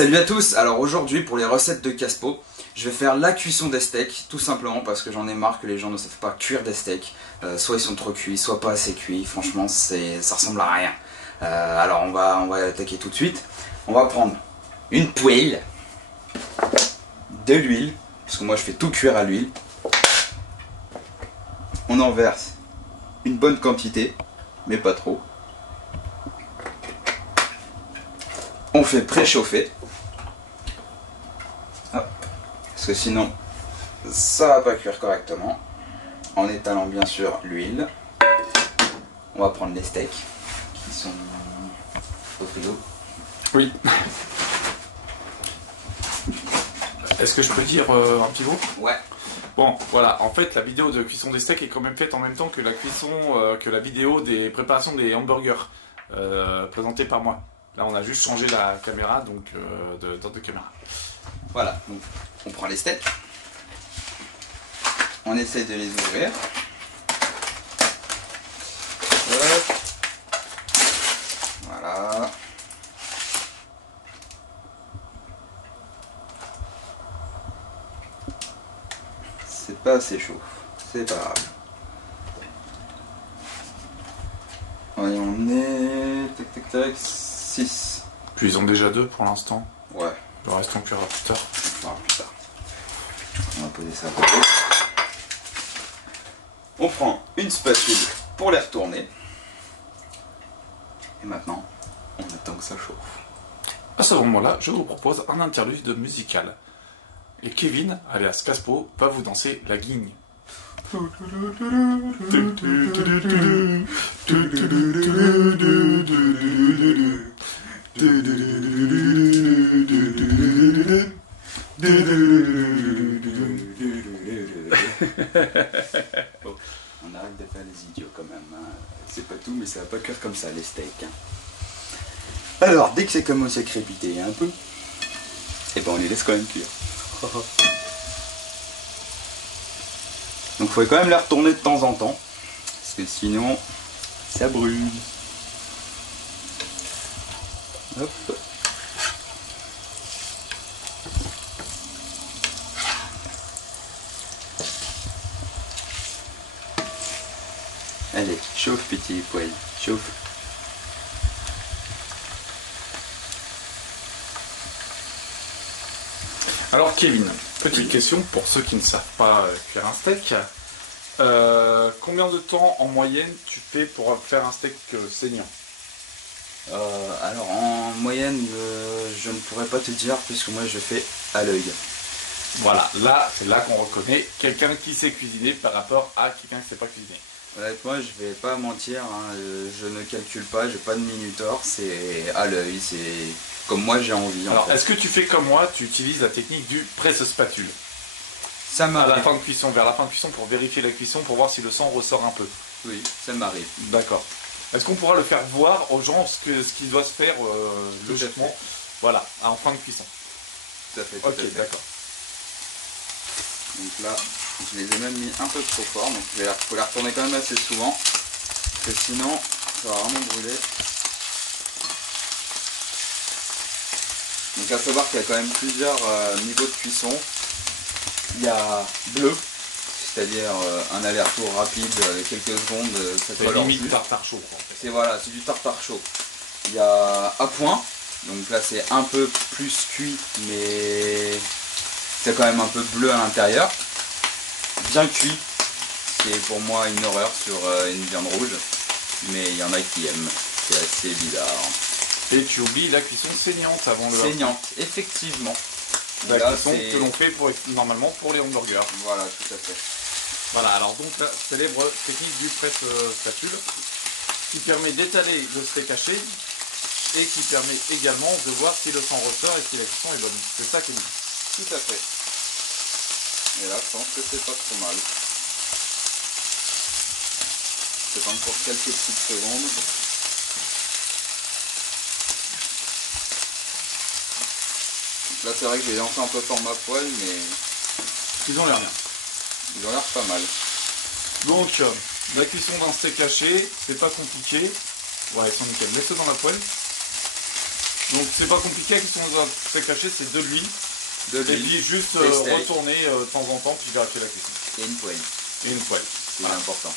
Salut à tous. Alors aujourd'hui pour les recettes de Caspo, je vais faire la cuisson des steaks, tout simplement parce que j'en ai marre que les gens ne savent pas cuire des steaks. Soit ils sont trop cuits, soit pas assez cuits, franchement ça ressemble à rien. Alors on va attaquer tout de suite. On va prendre une poêle, de l'huile, parce que moi je fais tout cuire à l'huile. On en verse une bonne quantité, mais pas trop. On fait préchauffer. Hop. Parce que sinon, ça va pas cuire correctement. En étalant bien sûr l'huile. On va prendre les steaks qui sont au frigo. Oui. Est-ce que je peux dire un petit mot? Ouais. Bon, voilà. En fait, la vidéo de cuisson des steaks est quand même faite en même temps que la cuisson, que la vidéo des préparations des hamburgers présentée par moi. Là, on a juste changé la caméra, donc de caméra. Voilà. Donc, on prend les steaks. On essaie de les ouvrir. Hop. Voilà. C'est pas assez chaud. C'est pas grave. Voyons, on est... Tac tac tac. 6. Puis ils ont déjà 2 pour l'instant. Ouais. Le reste on cuira plus tard. Non, plus tard. On va poser ça à côté. On prend une spatule pour les retourner. Et maintenant, on attend que ça chauffe. À ce moment-là, je vous propose un interlude musical. Et Kevin, alias Caspo, va vous danser la guigne. On arrête de faire les idiots quand même, hein. C'est pas tout, mais ça va pas cuire comme ça les steaks, hein. Alors dès que c'est commencé à crépiter un peu, et ben on les laisse quand même cuire. Donc il faut quand même les retourner de temps en temps, parce que sinon ça brûle. Hop. Allez, chauffe petit poêle, chauffe. Alors Kevin, petite question pour ceux qui ne savent pas cuire un steak. Combien de temps en moyenne tu fais pour faire un steak saignant? Alors en moyenne, je ne pourrais pas te dire puisque moi je fais à l'œil. Voilà, là c'est là qu'on reconnaît quelqu'un qui sait cuisiner par rapport à quelqu'un qui ne sait pas cuisiner. Honnêtement, je vais pas mentir, hein, je ne calcule pas, j'ai pas de minuteur, c'est à l'œil, c'est comme moi j'ai envie. Alors est-ce que tu fais comme moi, tu utilises la technique du presse-spatule? Ça À m'arrive. la fin de cuisson, vers la fin de cuisson pour vérifier la cuisson, pour voir si le sang ressort un peu. Oui, ça m'arrive. D'accord. Est-ce qu'on pourra le faire voir aux gens ce qui doit se faire logiquement? Voilà, en fin de cuisson. Tout à fait. Ok, d'accord. Donc là, je les ai même mis un peu trop fort, donc il faut les retourner quand même assez souvent, parce que sinon, ça va vraiment brûler. Donc à savoir qu'il y a quand même plusieurs niveaux de cuisson. Il y a bleu, c'est-à-dire un aller-retour rapide, quelques secondes, ça C'est colle en limite plus. tartare chaud. En fait. C'est voilà, c'est du tartare chaud. Il y a à point, donc là c'est un peu plus cuit, mais c'est quand même un peu bleu à l'intérieur. Bien cuit, c'est pour moi une horreur sur une viande rouge, mais il y en a qui aiment, c'est assez bizarre. Et tu oublies la cuisson saignante avant le... Saignante, effectivement. La Là, cuisson que l'on fait normalement pour les hamburgers. Voilà, tout à fait. Voilà, alors donc la célèbre technique du presse-spatule qui permet d'étaler le steak haché et qui permet également de voir si le sang ressort et si la cuisson est bonne. C'est ça qui est dit. Tout à fait. Et là, je pense que c'est pas trop mal. Je vais prendre pour quelques petites secondes. Donc là, c'est vrai que j'ai lancé un peu fort ma poêle, mais Ils ont l'air bien. ils ont l'air pas mal. Donc, la cuisson d'un steak haché, c'est pas compliqué. Ouais, ils sont nickel. Mets-le dans la poêle. Donc c'est pas compliqué, la cuisson d'un steak haché, c'est de l'huile. De Et l'huile, puis juste des steaks. retourner de temps en temps, puis vérifier la cuisson. Et une poêle. Et une poêle. C'est important.